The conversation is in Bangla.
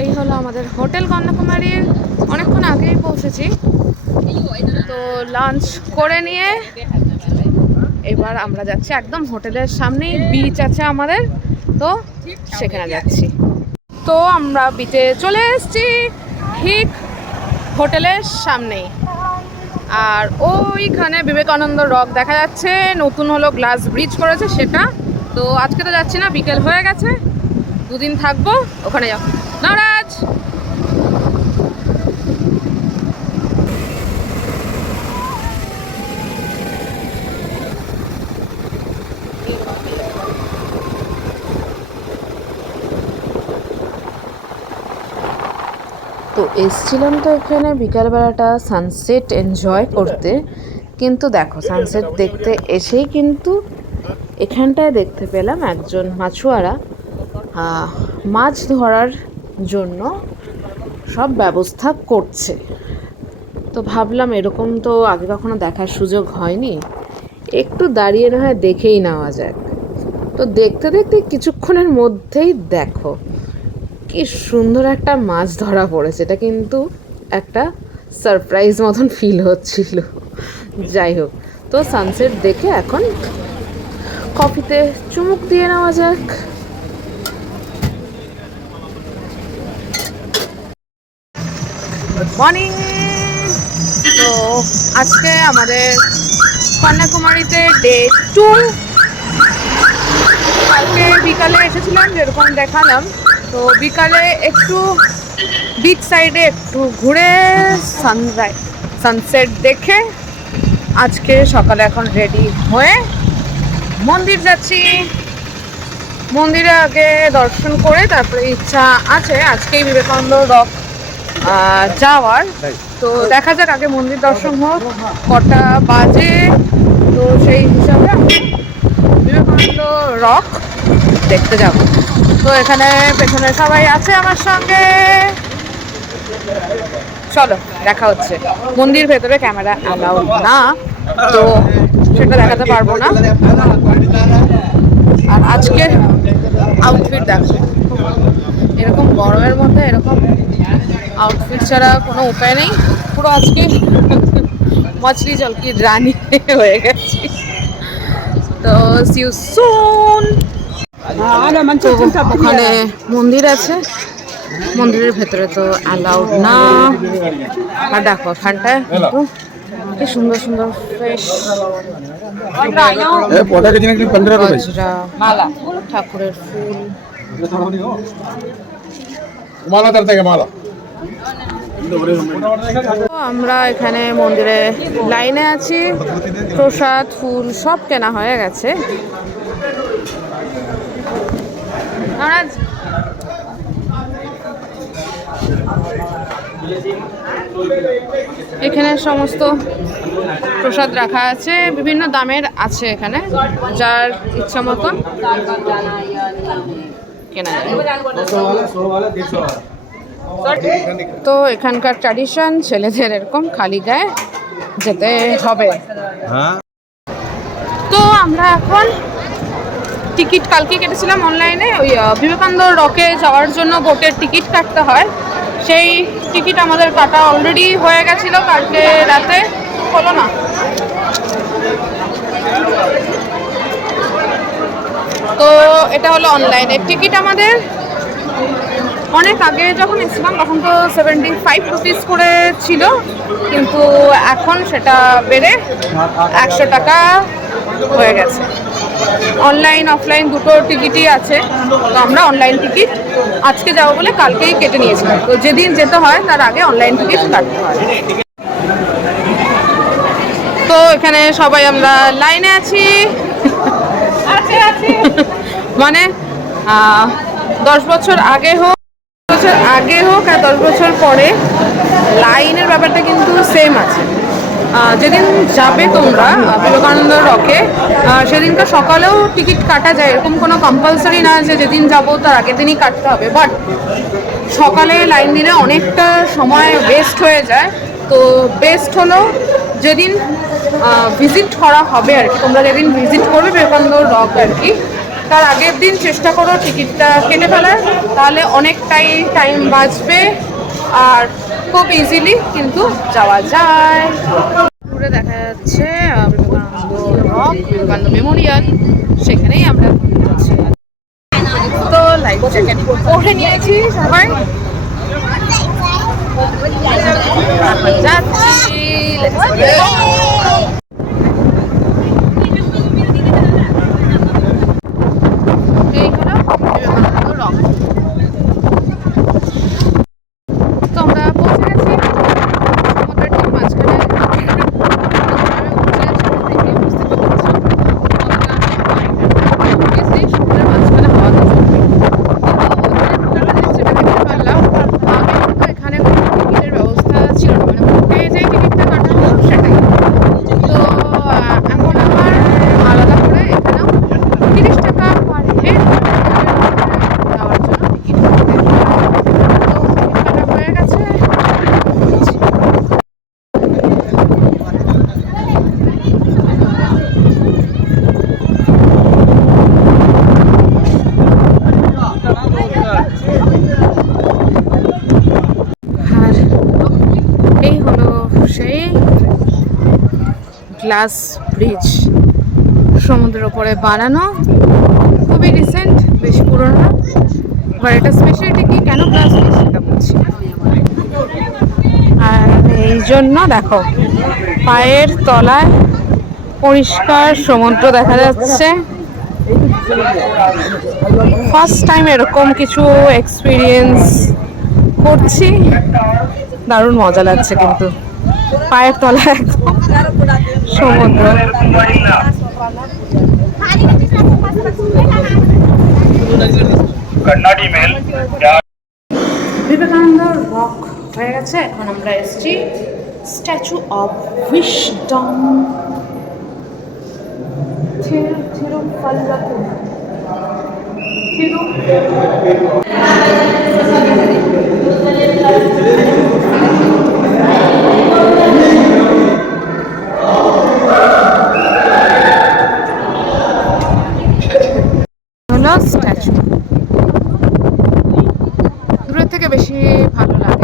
এই হলো আমাদের হোটেল কন্যাকুমারীর। অনেকক্ষণ আগেই পৌঁছেছি, তো লাঞ্চ করে নিয়ে এবার আমরা যাচ্ছি একদম হোটেলের সামনেই বিচ আছে আমাদের, তো সেখানে যাচ্ছি। তো আমরা বিচে চলে এসেছি ঠিক হোটেলের সামনেই। আর ওইখানে বিবেকানন্দ রক দেখা যাচ্ছে, নতুন হলো গ্লাস ব্রিজ করেছে সেটা। তো আজকে তো যাচ্ছি না, বিকেল হয়ে গেছে, দুদিন থাকবো ওখানে। যাও নারাজ। তো এসছিলাম তো এখানে বিকালবেলাটা সানসেট এনজয় করতে, কিন্তু দেখো সানসেট দেখতে এসেই কিন্তু এখানটায় দেখতে পেলাম একজন মাছুয়ারা মাছ ধরার জন্য সব ব্যবস্থা করছে। তো ভাবলাম এরকম তো আগে কখনো দেখার সুযোগ হয়নি, একটু দাঁড়িয়ে না হয় দেখেই নেওয়া যাক। তো দেখতে দেখতে কিছুক্ষণের মধ্যেই দেখো কি সুন্দর একটা মাছ ধরা পড়েছে। এটা কিন্তু একটা সারপ্রাইজ মতন ফিল হচ্ছিল। যাই হোক, তো সানসেট দেখে এখন কফিতে চুমুক দিয়ে নেওয়া যাক। Good morning. তো আজকে আমাদের কন্যাকুমারীতে ডে 2। কালকে বিকালে এসেছিলাম যেরকম দেখালাম, তো বিকালে একটু বিচ সাইডে একটু ঘুরে সানসেট দেখে আজকে সকালে এখন রেডি হয়ে মন্দির যাচ্ছি। মন্দিরে আগে দর্শন করে তারপরে ইচ্ছা আছে আজকেই বিবেকানন্দ রক যাওয়ার। তো দেখা যাক আগে মন্দির দর্শন হোক, কটা বাজে, তো সেই হিসাবে আমি বিবেকানন্দ রক দেখতে যাব। তো এখানে পেছনে সবাই আছে আমার সঙ্গে, চলো দেখা হচ্ছে। মন্দির ভেতরে ক্যামেরা অ্যালাউড না, তো সেটা দেখাতে পারবো না। আর আজকের আউটফিট দেখো, এরকম গরমের মধ্যে এরকম আউটফিট ছাড়া কোনো উপায় নেই। পুরো আজকে মাছলি জলকি রানী হয়ে গেছি। তো সি ইউ সুন। ওখানে মন্দির আছে, মন্দিরের ভেতরে তো অ্যালাউড না। আর দেখো ওখানটায় কি সুন্দর সুন্দর ফ্রেশ মালা, ঠাকুরের ফুল। আমরা এখানে মন্দিরে লাইনে আছি, প্রসাদ ফুল সব কেনা হয়ে গেছে। এখানে সমস্ত প্রসাদ রাখা আছে, বিভিন্ন দামের আছে এখানে, যার ইচ্ছা মতন কেনা যায়। তো এখানকার ট্র্যাডিশন ছেলেদের এরকম খালি গায়ে যেতে হবে। তো আমরা এখন টিকিট কালকে কেটেছিলাম অনলাইনে, ওই বিবেকানন্দ রকে যাওয়ার জন্য বোটের টিকিট কাটতে হয়, সেই টিকিট আমাদের কাটা অলরেডি হয়ে গেছিল কালকে রাতে, হলো না। তো এটা হলো অনলাইনের টিকিট আমাদের। অনেক আগে যখন এসেছিলাম তখন তো 75 রুপিস করে ছিল, কিন্তু এখন সেটা বেড়ে 100 টাকা হয়ে গেছে। অনলাইন অফলাইন দুটো টিকিটই আছে, তো আমরা অনলাইন টিকিট আজকে যাবো বলে কালকেই কেটে নিয়েছিলাম। তো যেদিন যেতে হয় তার আগে অনলাইন টিকিট কাটতে হয়। তো এখানে সবাই আমরা লাইনে আছি, মানে 10 বছর আগে হোক আর 10 বছর পরে লাইনের ব্যাপারটা কিন্তু সেম আছে। যেদিন যাবে তোমরা বিবেকানন্দ রকে, সেদিনটা সকালেও টিকিট কাটা যায়, এরকম কোনো কম্পালসারি না যে যেদিন যাবো তার আগের দিনই কাটতে হবে। বাট সকালে লাইন দিলে অনেকটা সময় ওয়েস্ট হয়ে যায়। তো বেস্ট হলো যেদিন ভিজিট করা হবে আর কি, তোমরা যেদিন ভিজিট করবে বিবেকানন্দ রক আর কি, তার আগের দিন চেষ্টা করো টিকিটটা কেটে ফেলার, তাহলে অনেকটাই টাইম বাঁচবে আর খুব ইজিলি কিন্তু যাওয়া যায়। দূরে দেখা যাচ্ছে বিবেকানন্দ রক, বিবেকানন্দ মেমোরিয়াল, সেখানেই আমরা যাচ্ছি। তো লাইফ জ্যাকেট পরে নিয়েছি সবাই, যাচ্ছি। এই হলো বিবেকানন্দ রক। তো আমরা পৌঁছে গেছি সমুদ্রের ঠিক মাঝখানে। সমুদ্রের মাঝখানে হওয়া তো এখানে কোনো টিকিটের ব্যবস্থা ছিল না, মানে বোটে যে টিকিটটা কাটানো সেটাই। তো এখন আমার আলাদা করে এখানেও 30 টাকা পার হেড যাওয়ার জন্য টিকিট কাটতে হয়। তো টিকিট কাটা হয়ে গেছে। আর এই হলো সেই গ্লাস ব্রিজ, সমুদ্রের উপরে বানানো, খুবই রিসেন্ট, বেশি পুরনো না। এবার এটা স্পেশালিটি কি, কেন গ্লাস ব্রিজ সেটা বলছি। আর এই জন্য দেখো পায়ের তলায় পরিষ্কার সমুদ্র দেখা যাচ্ছে। ফার্স্ট টাইম এরকম কিছু এক্সপিরিয়েন্স করছি, দারুণ মজা লাগছে। কিন্তু পায়ের তলায় একদম সমুদ্র। বিবেকানন্দ রক হয়ে গেছে, এখন আমরা এসেছি স্ট্যাচু অফ উইশডম। হলো স্ট্যাচু, দূরের থেকে বেশি ভালো লাগে।